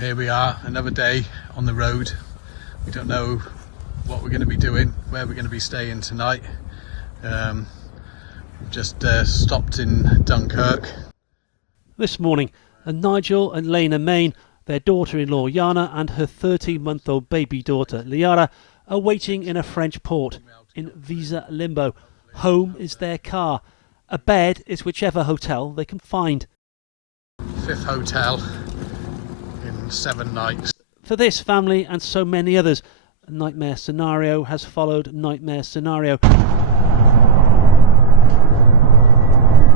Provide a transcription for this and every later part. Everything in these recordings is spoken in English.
Here we are, another day on the road. We don't know what we're going to be doing, where we're going to be staying tonight. We've just stopped in Dunkirk. This morning, Nigel and Lena Main, their daughter-in-law Jana and her 13-month-old baby daughter Liara are waiting in a French port in visa limbo. Home is their car. A bed is whichever hotel they can find. 5th hotel in 7 nights. For this family and so many others, a nightmare scenario has followed nightmare scenario.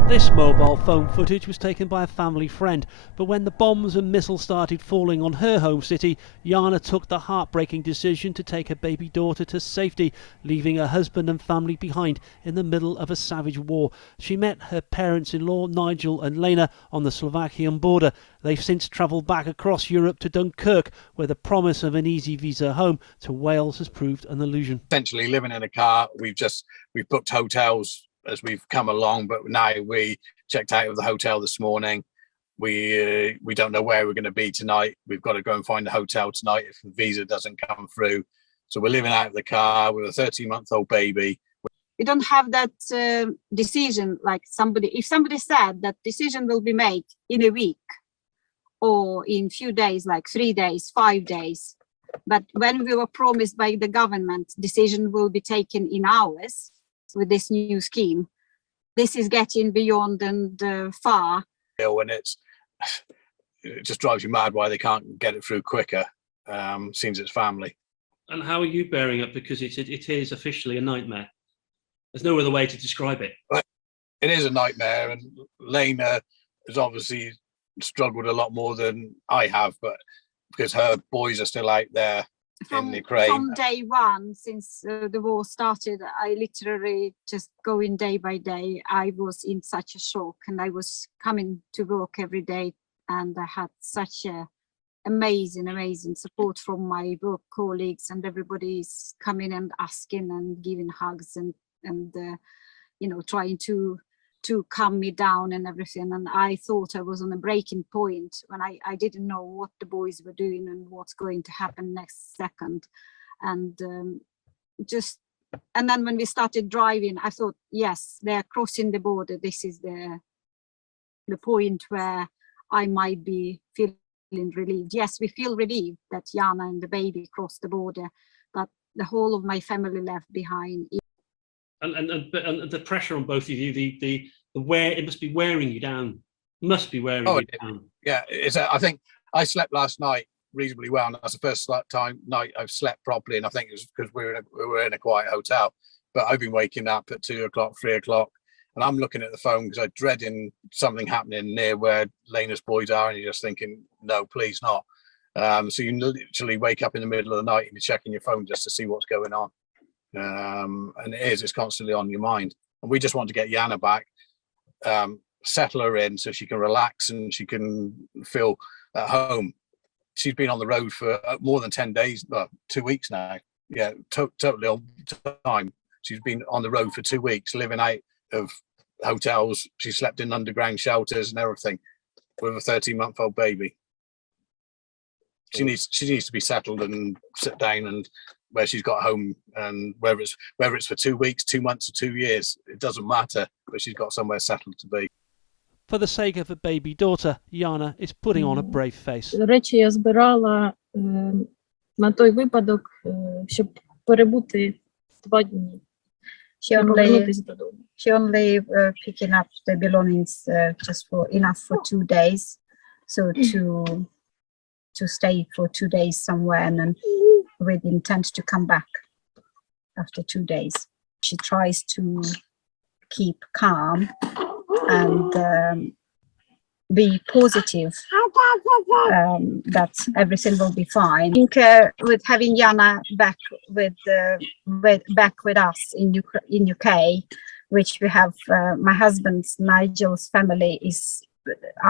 This mobile phone footage was taken by a family friend, but when the bombs and missiles started falling on her home city, Jana took the heartbreaking decision to take her baby daughter to safety, leaving her husband and family behind in the middle of a savage war. She met her parents-in-law, Nigel and Lena, on the Slovakian border. They've since travelled back across Europe to Dunkirk, where the promise of an easy visa home to Wales has proved an illusion. Essentially living in a car, we've booked hotels as we've come along, but now we checked out of the hotel this morning. We don't know where we're going to be tonight. We've got to go and find a hotel tonight if the visa doesn't come through. So we're living out of the car with a 13-month-old baby. We don't have that decision like if somebody said that decision will be made in a week or in few days, like 3 days, 5 days. But when we were promised by the government, decision will be taken in hours. With this new scheme, this is getting beyond and far. And it just drives you mad why they can't get it through quicker, since it's family. And how are you bearing up? Because it is officially a nightmare. There's no other way to describe it. But it is a nightmare, and Lena has obviously struggled a lot more than I have, but because her boys are still out there in Ukraine. From day one, since the war started, I literally just going day by day. I was in such a shock, and I was coming to work every day, and I had such a amazing support from my work colleagues, and everybody's coming and asking and giving hugs and trying to calm me down and everything. And I thought I was on a breaking point when I didn't know what the boys were doing and what's going to happen next second. And then when we started driving, I thought, yes, they're crossing the border. This is the point where I might be feeling relieved. Yes, we feel relieved that Jana and the baby crossed the border, but the whole of my family left behind. And the pressure on both of you, the it must be wearing you down. Must be wearing you down. Yeah, I think I slept last night reasonably well, and that's the first night I've slept properly. And I think it was because we were in a quiet hotel. But I've been waking up at 2 o'clock, 3 o'clock, and I'm looking at the phone because I'm dreading something happening near where Lena's boys are, and you're just thinking, no, please not. So you literally wake up in the middle of the night and you're checking your phone just to see what's going on. And it's constantly on your mind. And we just want to get Jana back, settle her in so she can relax and she can feel at home. She's been on the road for more than 10 days, 2 weeks now. Yeah, totally on time. She's been on the road for 2 weeks, living out of hotels. She slept in underground shelters and everything with a 13-month-old baby. She needs to be settled and sit down, and where she's got home, and whether it's for 2 weeks, 2 months, or 2 years, it doesn't matter, but she's got somewhere settled to be. For the sake of a baby daughter, Jana is putting on a brave face. Речі я збирала на той випадок, щоб перебути 2 дні. She only picking up the belongings just for enough for 2 days, so to stay for 2 days somewhere, and then with intent to come back after 2 days. She tries to keep calm and be positive that everything will be fine. I think with having Jana back with us in UK, which we have my husband's Nigel's family is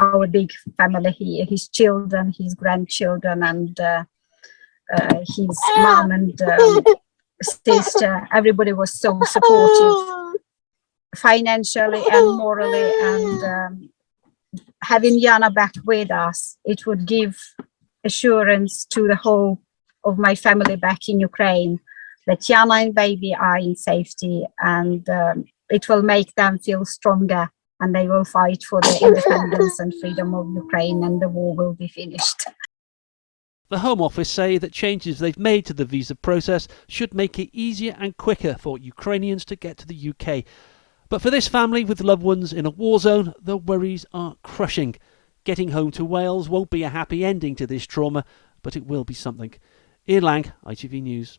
our big family here. His children, his grandchildren, and his mom and sister. Everybody was so supportive, financially and morally, and having Jana back with us, it would give assurance to the whole of my family back in Ukraine that Yana and baby are in safety, and it will make them feel stronger, and they will fight for the independence and freedom of Ukraine, and the war will be finished. The Home Office say that changes they've made to the visa process should make it easier and quicker for Ukrainians to get to the UK. But for this family with loved ones in a war zone, the worries are crushing. Getting home to Wales won't be a happy ending to this trauma, but it will be something. Ian Lang, ITV News.